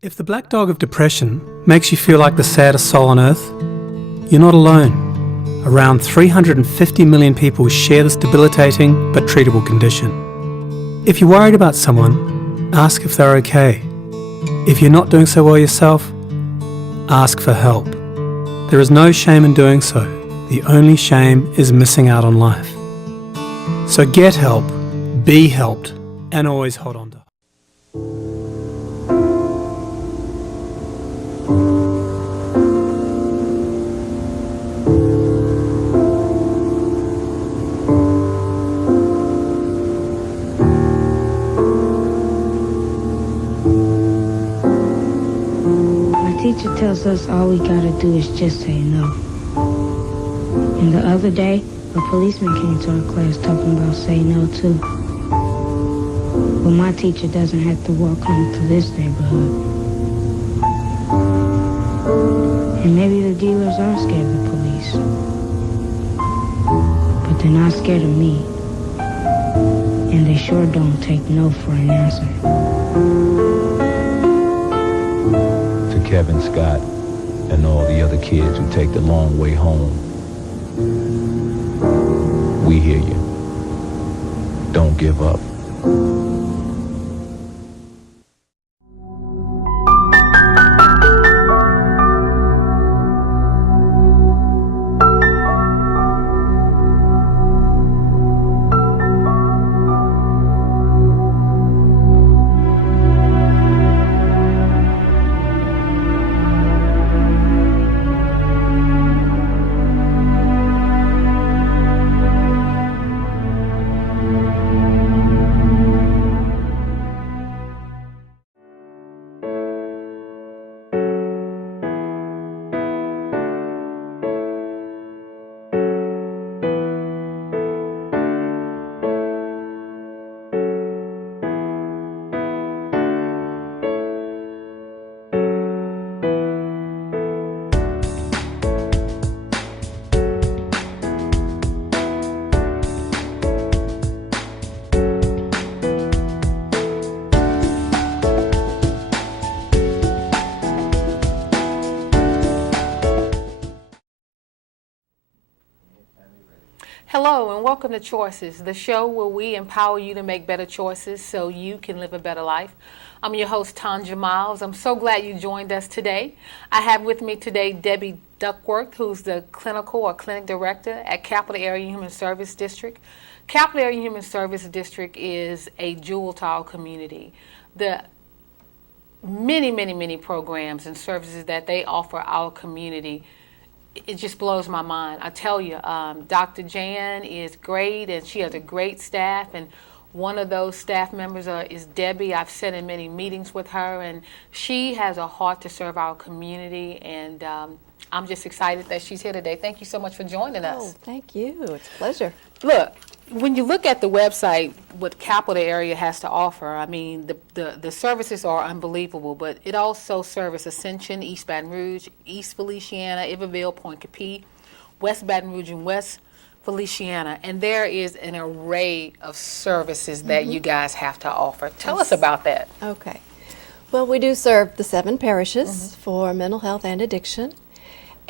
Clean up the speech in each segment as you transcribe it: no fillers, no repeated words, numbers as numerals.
If the black dog of depression makes you feel like the saddest soul on earth, you're not alone. Around 350 million people share this debilitating but treatable condition. If you're worried about someone, ask if they're okay. If you're not doing so well yourself, ask for help. There is no shame in doing so. The only shame is missing out on life. So get help, be helped, and always hold on to hope. Teacher tells us all we gotta do is just say no. And the other day, a policeman came to our class talking about say no too. But my teacher doesn't have to walk home to this neighborhood. And maybe the dealers are scared of the police. But they're not scared of me. And they sure don't take no for an answer. Kevin Scott and all the other kids who take the long way home, we hear you. Don't give up. Hello and welcome to Choices, the show where we empower you to make better choices so you can live a better life. I'm your host, Tanja Miles. I'm so glad you joined us today. I have with me today Debbie Duckworth, who's the clinic director at Capital Area Human Service District. Capital Area Human Service District is a jewel to our community. The many programs and services that they offer our community, it just blows my mind. I tell you, Dr. Jan is great, and she has a great staff, and one of those staff members is Debbie. I've sat in many meetings with her, and she has a heart to serve our community, and I'm just excited that she's here today. Thank you so much for joining us. Oh, thank you. It's a pleasure. Look, when you look at the website, what Capital Area has to offer, I mean, the services are unbelievable, but it also serves Ascension, East Baton Rouge, East Feliciana, Iberville, Point Capee, West Baton Rouge, and West Feliciana. And there is an array of services that you guys have to offer. Tell us about that. Okay. Well, we do serve the 7 parishes for mental health and addiction.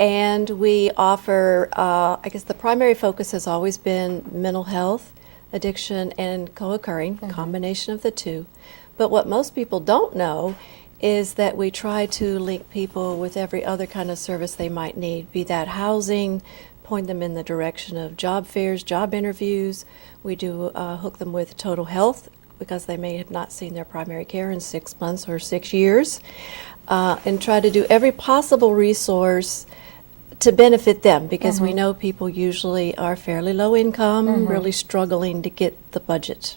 And we offer, I guess the primary focus has always been mental health, addiction, and co-occurring, combination of the two. But what most people don't know is that we try to link people with every other kind of service they might need, be that housing, point them in the direction of job fairs, job interviews. We do hook them with total health because they may have not seen their primary care in 6 months or 6 years, and try to do every possible resource to benefit them, because we know people usually are fairly low income, really struggling to get the budget.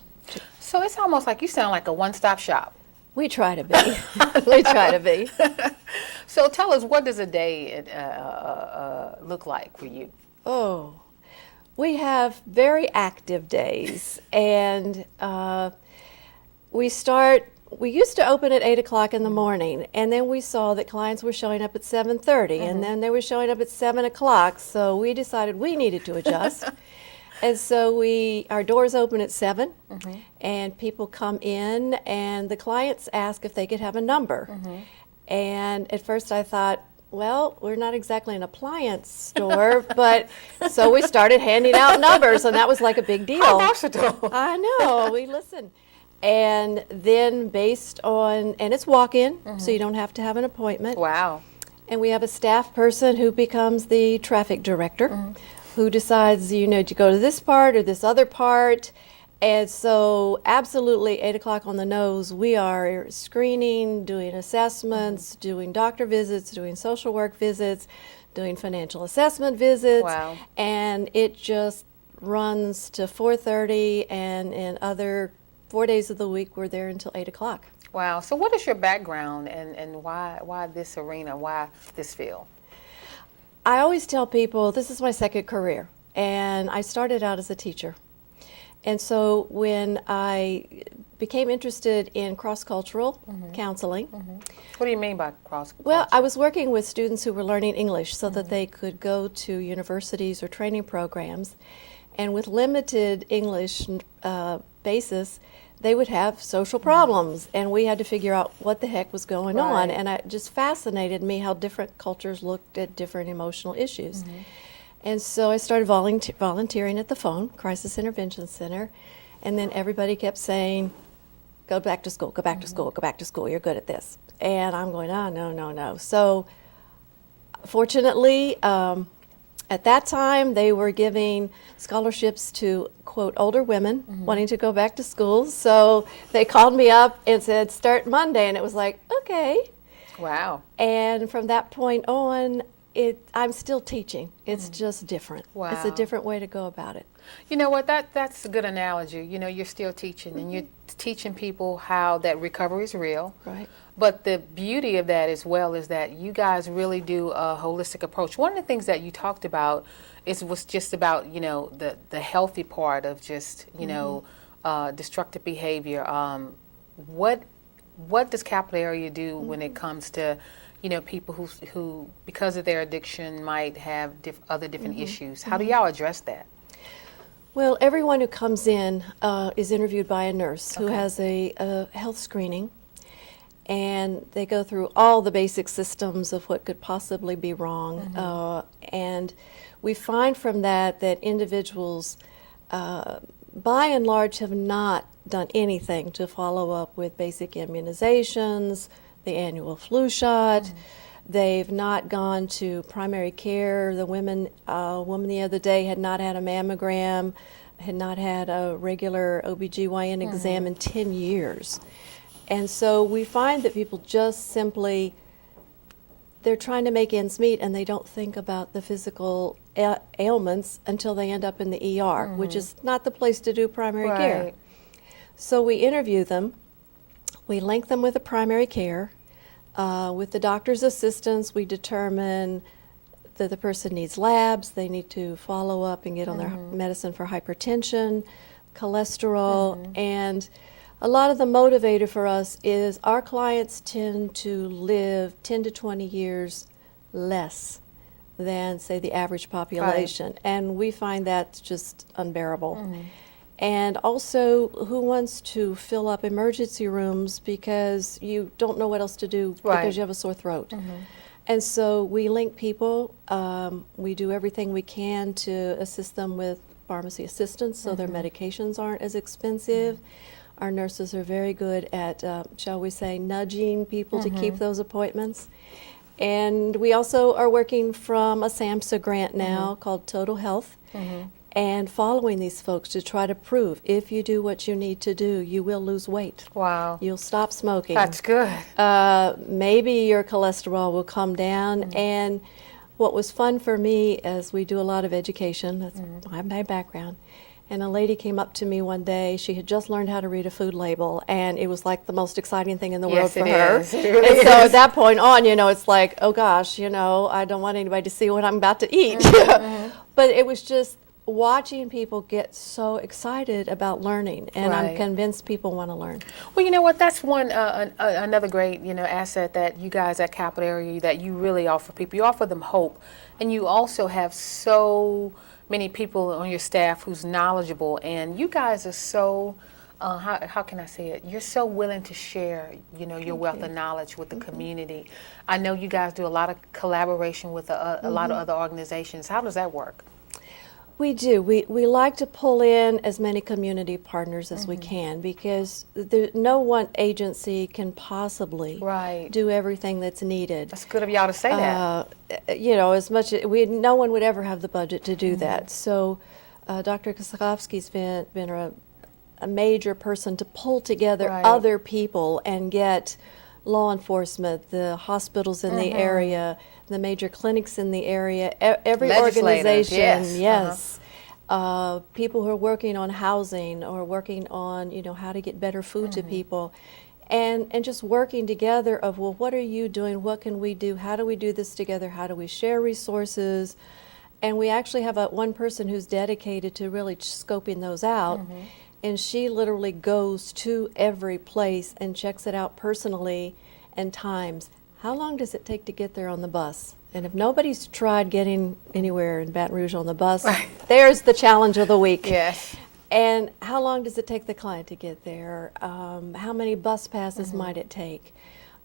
So it's almost like you sound like a one-stop shop. We try to be. We try to be. So tell us, what does a day look like for you? Oh, we have very active days, and we start we used to open at 8 o'clock in the morning, and then we saw that clients were showing up at 7:30, and then they were showing up at 7 o'clock, so we decided we needed to adjust. And so our doors open at 7, and people come in, and the clients ask if they could have a number. And at first I thought, well, we're not exactly an appliance store, but so we started handing out numbers, and that was like a big deal. How versatile. I know, we listened. And then based on, and it's walk-in, so you don't have to have an appointment. Wow. And we have a staff person who becomes the traffic director, who decides, you know, to go to this part or this other part. And so absolutely 8 o'clock on the nose, we are screening, doing assessments, doing doctor visits, doing social work visits, doing financial assessment visits. Wow. And it just runs to 4:30, and in other 4 days of the week, we're there until 8 o'clock. Wow. So what is your background, and why this arena, why this field? I always tell people this is my second career, and I started out as a teacher. And so when I became interested in cross-cultural counseling, What do you mean by cross? well, I was working with students who were learning English so that they could go to universities or training programs, and with limited English basis, they would have social problems, and we had to figure out what the heck was going on. Right. And it just fascinated me how different cultures looked at different emotional issues. And so I started volunteering at the phone, Crisis Intervention Center, and then everybody kept saying, go back to school, go back to school, go back to school, you're good at this. And I'm going, oh, no, no, no. So fortunately, at that time, they were giving scholarships to, quote, older women wanting to go back to school. So they called me up and said, start Monday. And it was like, okay. Wow. And from that point on, I'm still teaching. It's just different. It's a Wow. different way to go about it. You know what, that's a good analogy. You know, you're still teaching, and you're teaching people how that recovery is real. Right. But the beauty of that as well is that you guys really do a holistic approach. One of the things that you talked about was just about, you know, the healthy part of just, you know, destructive behavior. What does Capital Area do when it comes to, you know, people who because of their addiction might have other different issues? How do y'all address that? Well, everyone who comes in is interviewed by a nurse who Okay. has a health screening, and they go through all the basic systems of what could possibly be wrong. And we find from that individuals, by and large, have not done anything to follow up with basic immunizations, the annual flu shot. They've not gone to primary care. The woman the other day had not had a mammogram, had not had a regular OBGYN exam in 10 years. And so we find that people just simply, they're trying to make ends meet, and they don't think about the physical ailments until they end up in the ER, which is not the place to do primary care. Right. So we interview them, we link them with a primary care. With the doctor's assistance, we determine that the person needs labs, they need to follow up and get on their medicine for hypertension, cholesterol, and a lot of the motivator for us is our clients tend to live 10 to 20 years less than, say, the average population, and we find that's just unbearable. And also, who wants to fill up emergency rooms because you don't know what else to do Right. because you have a sore throat? And so we link people. We do everything we can to assist them with pharmacy assistance so their medications aren't as expensive. Our nurses are very good at, shall we say, nudging people to keep those appointments. And we also are working from a SAMHSA grant now called Total Health, and following these folks to try to prove if you do what you need to do, you will lose weight. Wow. You'll stop smoking. That's good. Maybe your cholesterol will come down. And what was fun for me, as we do a lot of education, that's my background, and a lady came up to me one day. She had just learned how to read a food label, and it was like the most exciting thing in the world Yes, for it her. is. It really And so is. at that point on, you know, it's like, oh gosh, you know, I don't want anybody to see what I'm about to eat. But it was just watching people get so excited about learning, and I'm Right. convinced people want to learn. Well, you know what? That's another great asset that you guys at Capital Area that you really offer people. You offer them hope, and you also have so many people on your staff who's knowledgeable, and you guys are so. How can I say it? You're so willing to share, your wealth of knowledge with the community. I know you guys do a lot of collaboration with a lot of other organizations. How does that work? We do. We like to pull in as many community partners as we can, because no one agency can possibly Right. do everything that's needed. That's good of y'all to say that. As much as no one would ever have the budget to do that. So, Dr. Kosakowski's been a major person to pull together Right. other people and get law enforcement, the hospitals in the area, the major clinics in the area, every Legislators, organization, yes. people who are working on housing or working on how to get better food to people, and just working together of, well, what are you doing? What can we do? How do we do this together? How do we share resources? And we actually have one person who's dedicated to really scoping those out. And she literally goes to every place and checks it out personally and times. How long does it take to get there on the bus? And if nobody's tried getting anywhere in Baton Rouge on the bus, there's the challenge of the week. Yes. And how long does it take the client to get there? How many bus passes might it take?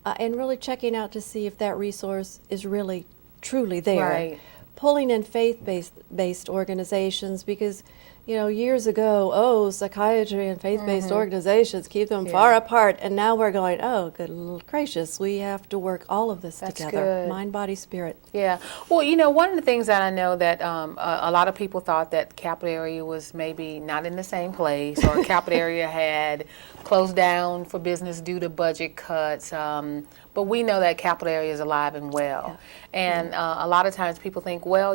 And really checking out to see if that resource is really, truly there. Right. Pulling in faith-based organizations, because years ago, psychiatry and faith-based organizations, keep them far apart, and now we're going, oh, good gracious, we have to work all of this That's together, good. mind, body, spirit. Yeah. Well, one of the things that I know that a lot of people thought that Capital Area was maybe not in the same place, or Capital Area had closed down for business due to budget cuts. But we know that Capital Area is alive and well. And a lot of times people think, well,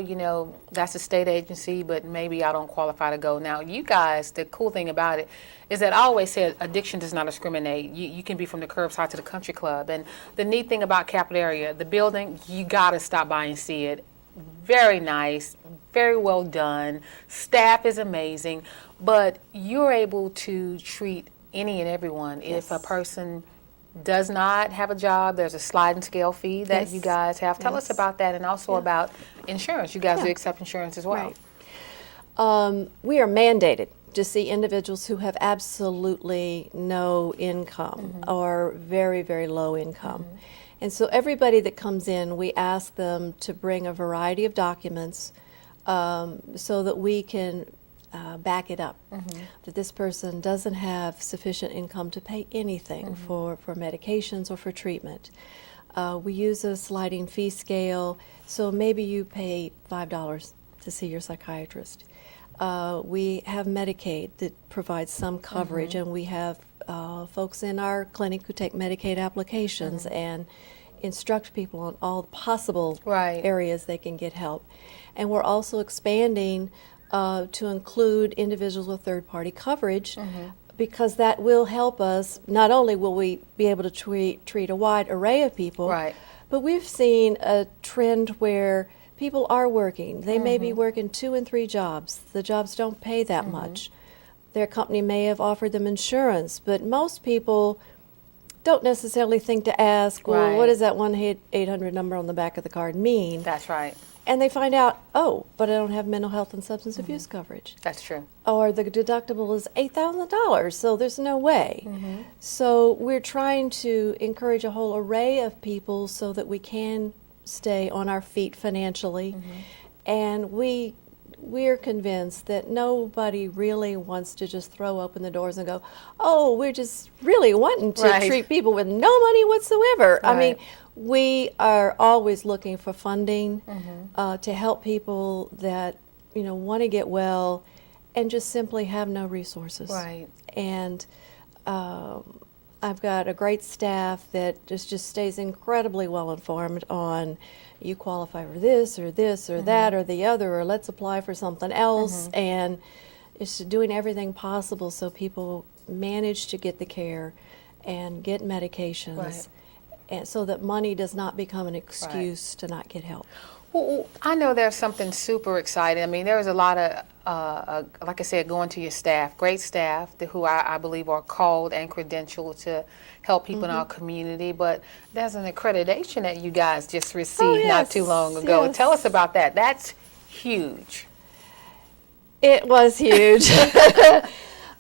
that's a state agency, but maybe I don't qualify to go. Now, you guys, the cool thing about it is that I always said addiction does not discriminate. You can be from the curbside to the country club. And the neat thing about Capital Area, the building, you got to stop by and see it. Very nice, very well done. Staff is amazing. But you're able to treat any and everyone. If a person does not have a job, there's a sliding scale fee that you guys have. Tell us about that, and also about insurance. You guys do accept insurance as well. Right. We are mandated to see individuals who have absolutely no income or very, very low income. And so everybody that comes in, we ask them to bring a variety of documents so that we can back it up, that this person doesn't have sufficient income to pay anything for medications or for treatment. We use a sliding fee scale, so maybe you pay $5 to see your psychiatrist. We have Medicaid that provides some coverage, and we have folks in our clinic who take Medicaid applications and instruct people on all possible areas they can get help. And we're also expanding to include individuals with third-party coverage, because that will help us. Not only will we be able to treat a wide array of people, but we've seen a trend where people are working. They may be working 2 and 3 jobs. The jobs don't pay that much. Their company may have offered them insurance, but most people don't necessarily think to ask, well, what does that 1-800 number on the back of the card mean? That's right. And they find out, oh, but I don't have mental health and substance abuse coverage. That's true. Or the deductible is $8,000, so there's no way. So we're trying to encourage a whole array of people so that we can stay on our feet financially. And we're convinced that nobody really wants to just throw open the doors and go, oh, we're just really wanting to treat people with no money whatsoever. I mean, we are always looking for funding to help people that want to get well and just simply have no resources. And I've got a great staff that just stays incredibly well informed on, you qualify for this or that or the other, or let's apply for something else, and it's doing everything possible so people manage to get the care and get medications, and so that money does not become an excuse to not get help. Well, I know there's something super exciting. I mean, there's a lot of, like I said, going to your staff, great staff who I believe are called and credentialed to help people in our community. But there's an accreditation that you guys just received not too long ago. yes. Tell us about that. That's huge. It was huge. And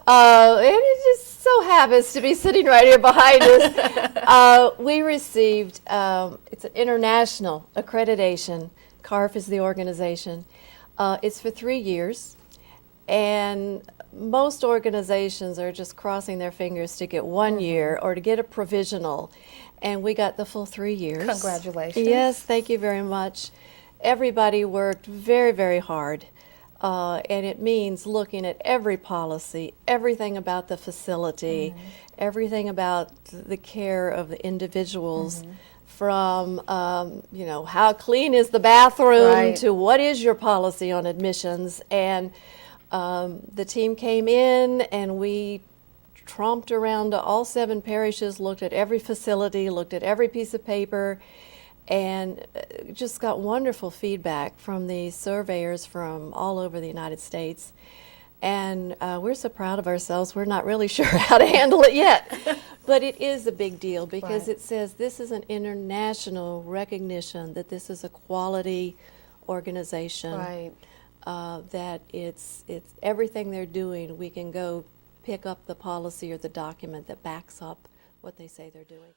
it just so happens to be sitting right here behind us. We received, it's an international accreditation. CARF is the organization. It's for 3 years. And most organizations are just crossing their fingers to get 1 year or to get a provisional. And we got the full 3 years. Congratulations. Yes, thank you very much. Everybody worked very, very hard. And it means looking at every policy, everything about the facility, everything about the care of the individuals, from you know, how clean is the bathroom Right. to what is your policy on admissions. And the team came in and we tromped around to all 7 parishes, looked at every facility, looked at every piece of paper, and just got wonderful feedback from the surveyors from all over the United States. And we're so proud of ourselves, we're not really sure how to handle it yet. But it is a big deal because Right. it says this is an international recognition that this is a quality organization. Right. That it's everything they're doing, we can go pick up the policy or the document that backs up what they say they're doing.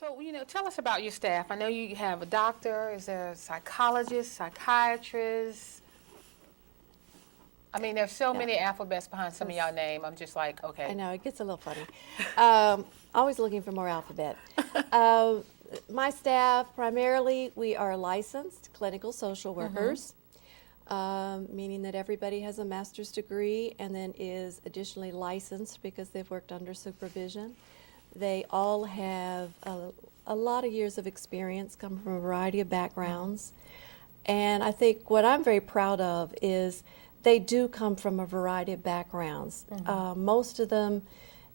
So, you know, tell us about your staff. I know you have a doctor. Is there a psychologist, psychiatrist? I mean, there's so many alphabets behind some of y'all name. I'm just like, okay. I know, it gets a little funny. Always looking for more alphabet. My staff, primarily, we are licensed clinical social workers, meaning that everybody has a master's degree and then is additionally licensed because they've worked under supervision. They all have a lot of years of experience, come from a variety of backgrounds. And I think what I'm very proud of is they do come from a variety of backgrounds. Most of them,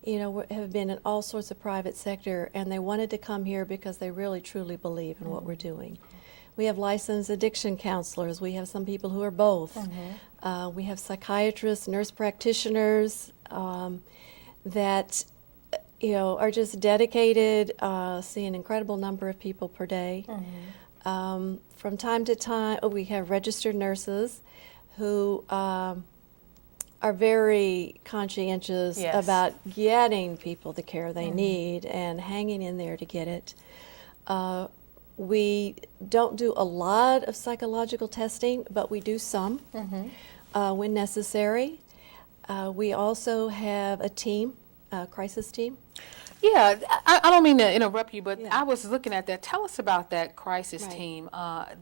you know, have been in all sorts of private sector, and they wanted to come here because they really truly believe in what we're doing. We have licensed addiction counselors. We have some people who are both. We have psychiatrists, nurse practitioners that, you know, are just dedicated, see an incredible number of people per day. From time to time, we have registered nurses who are very conscientious Yes. about getting people the care they need and hanging in there to get it. We don't do a lot of psychological testing, but we do some when necessary. We also have a team, a crisis team. Yeah, I don't mean to interrupt you, but Yeah. I was looking at that. Tell us about that crisis Right. team.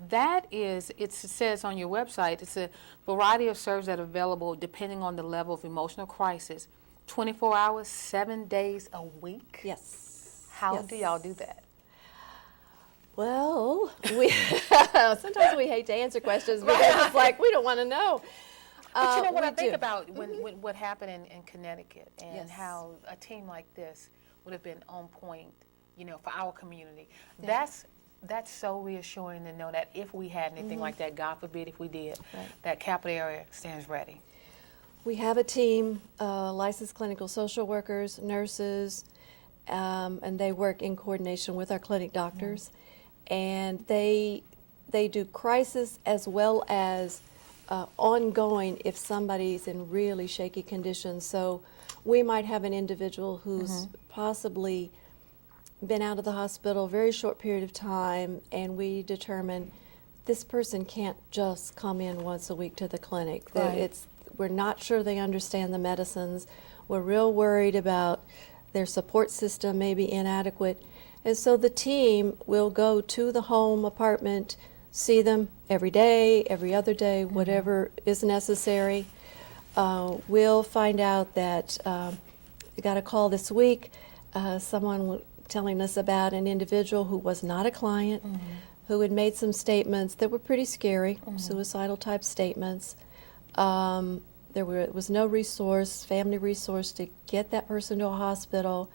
That is, it says on your website, it's a variety of services that are available depending on the level of emotional crisis. 24 hours, 7 days a week? Yes. How Yes. do y'all do that? Well, we sometimes we hate to answer questions because it's like we don't want to know. But you know what we I think do. about when what happened in Connecticut and Yes. how a team like this would have been on point, you know, for our community. Yeah. That's so reassuring to know that if we had anything like that, God forbid if we did, Right. that capital area stands ready. We have a team, licensed clinical social workers, nurses, and they work in coordination with our clinic doctors. And they do crisis as well as ongoing if somebody's in really shaky conditions. So we might have an individual who's possibly been out of the hospital a very short period of time, and we determine this person can't just come in once a week to the clinic. That Right. we're not sure they understand the medicines. We're real worried about their support system may be inadequate. And so the team will go to the home apartment, see them every day, every other day, whatever is necessary. We'll find out that we got a call this week, someone telling us about an individual who was not a client, who had made some statements that were pretty scary, suicidal type statements. There was no resource, family resource to get that person to a hospital.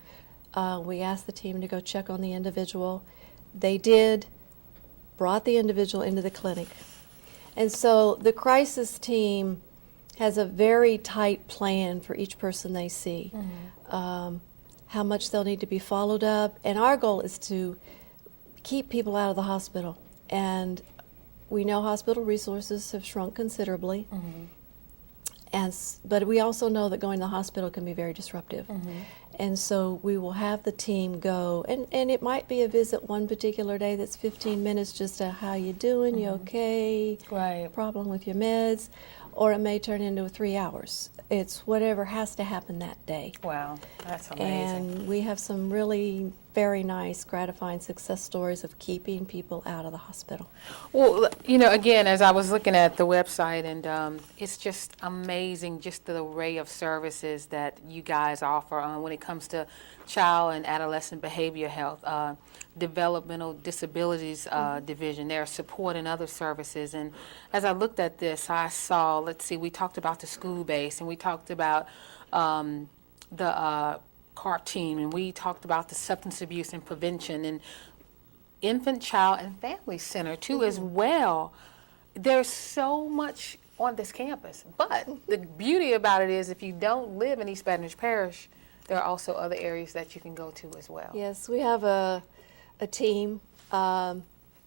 We asked the team to go check on the individual. They did, brought the individual into the clinic. And so the crisis team has a very tight plan for each person they see, how much they'll need to be followed up. And our goal is to keep people out of the hospital. And we know hospital resources have shrunk considerably. But we also know that going to the hospital can be very disruptive. And so we will have the team go, and it might be a visit one particular day that's 15 minutes, just a how you doing, you okay, Right. problem with your meds, or it may turn into 3 hours. It's whatever has to happen that day. Wow, that's amazing. And we have some really very nice, gratifying success stories of keeping people out of the hospital. Well, you know, again, as I was looking at the website, and it's just amazing, just the array of services that you guys offer when it comes to child and adolescent behavior health, developmental disabilities division, their support and other services. And as I looked at this, I saw, let's see, we talked about the school base, and we talked about the CART team, and we talked about the substance abuse and prevention, and infant, child, and family center too as well. There's so much on this campus, but the beauty about it is if you don't live in East Baton Rouge Parish, there are also other areas that you can go to as well. Yes, we have a team, and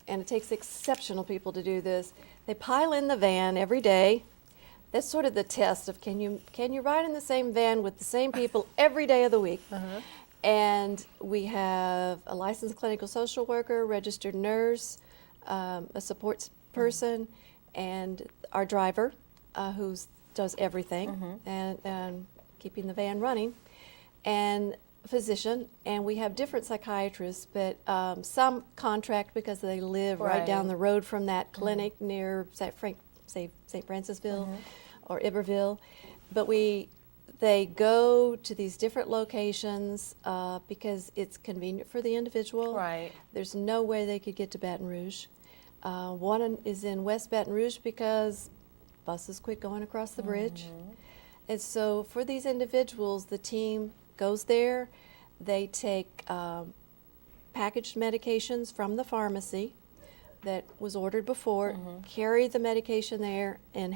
it takes exceptional people to do this. They pile in the van every day. That's sort of the test of can you ride in the same van with the same people every day of the week. And we have a licensed clinical social worker, registered nurse, a support person, and our driver, who does everything and keeping the van running, and physician. And we have different psychiatrists, but some contract because they live right down the road from that clinic near St. Francisville or Iberville. But they go to these different locations because it's convenient for the individual. Right. There's no way they could get to Baton Rouge. One is in West Baton Rouge because buses quit going across the bridge. And so for these individuals, the team goes there. They take packaged medications from the pharmacy that was ordered before, carry the medication there, and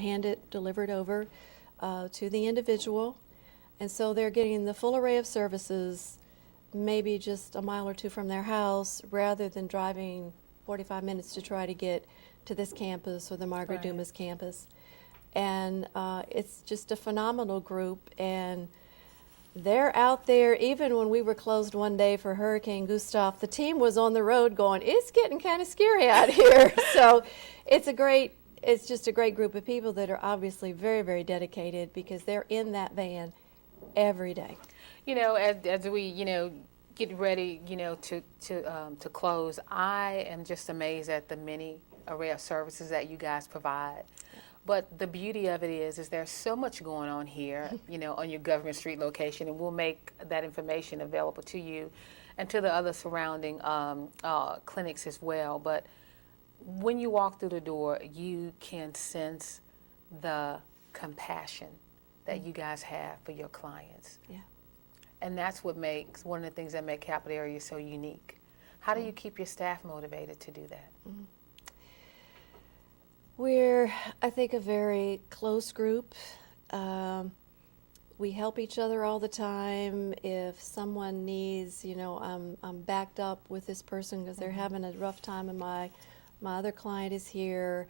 deliver it over to the individual. And so they're getting the full array of services, maybe just a mile or two from their house, rather than driving 45 minutes to try to get to this campus or the Margaret Dumas campus. And it's just a phenomenal group, and they're out there. Even when we were closed one day for Hurricane Gustav, the team was on the road going, it's getting kind of scary out here. So it's just a great group of people that are obviously very, very dedicated because they're in that van every day. You know, as we, get ready, to close, I am just amazed at the many array of services that you guys provide. But the beauty of it is there's so much going on here, on your Government Street location, and we'll make that information available to you and to the other surrounding clinics as well. But when you walk through the door, you can sense the compassion that you guys have for your clients. Yeah. And that's what makes one of the things that make Capital Area so unique. How do you keep your staff motivated to do that? We're, I think, a very close group. We help each other all the time. If someone needs, I'm backed up with this person because they're having a rough time and my other client is here,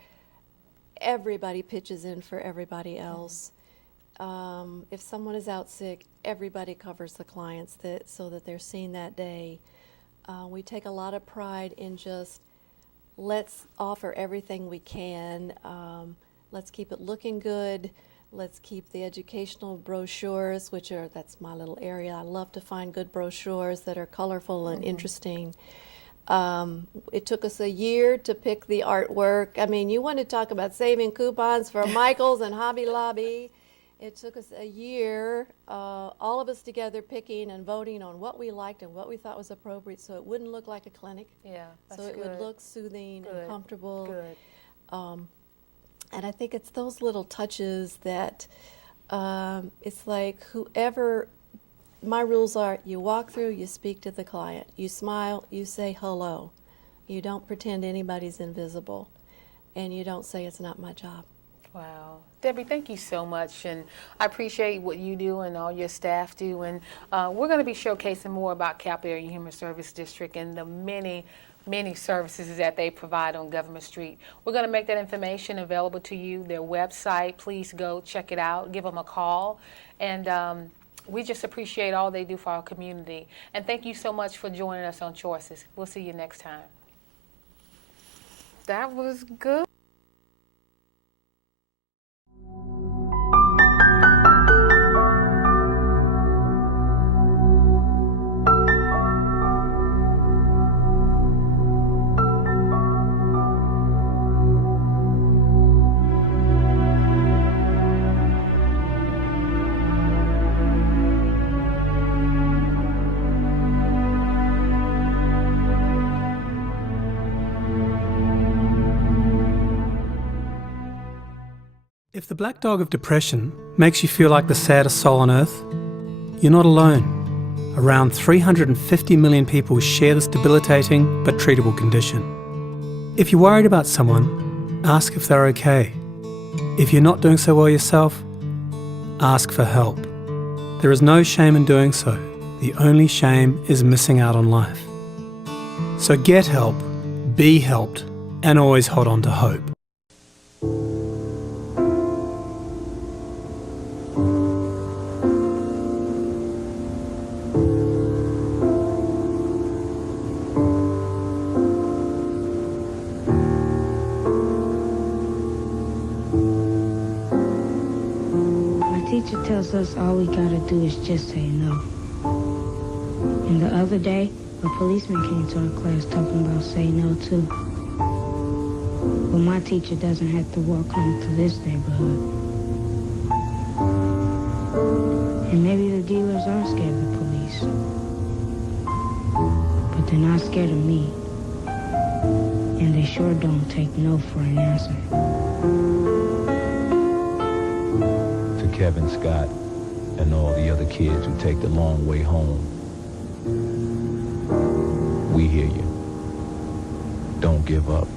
everybody pitches in for everybody else. If someone is out sick, everybody covers the clients so that they're seen that day. We take a lot of pride in just let's offer everything we can. Let's keep it looking good. Let's keep the educational brochures, that's my little area. I love to find good brochures that are colorful and interesting. It took us a year to pick the artwork. I mean, you want to talk about saving coupons for Michael's and Hobby Lobby. It took us a year, all of us together picking and voting on what we liked and what we thought was appropriate so it wouldn't look like a clinic. Yeah, that's So it good. would look soothing Good. and comfortable. Good. And I think it's those little touches that it's like whoever, my rules are you walk through, you speak to the client, you smile, you say hello. You don't pretend anybody's invisible, and you don't say it's not my job. Wow. Debbie, thank you so much, and I appreciate what you do and all your staff do, and we're going to be showcasing more about Capital Area Human Service District and the many services that they provide on Government Street. We're going to make that information available to you, their website. Please go check it out, give them a call, and we just appreciate all they do for our community. And thank you so much for joining us on Choices. We'll see you next time. That was good. If the black dog of depression makes you feel like the saddest soul on earth, you're not alone. Around 350 million people share this debilitating but treatable condition. If you're worried about someone, ask if they're okay. If you're not doing so well yourself, ask for help. There is no shame in doing so. The only shame is missing out on life. So get help, be helped, and always hold on to hope. Teacher tells us all we gotta do is just say no. And the other day, a policeman came to our class talking about say no too. But my teacher doesn't have to walk home to this neighborhood. And maybe the dealers are scared of the police. But they're not scared of me. And they sure don't take no for an answer. Kevin, Scott, and all the other kids who take the long way home, we hear you. Don't give up.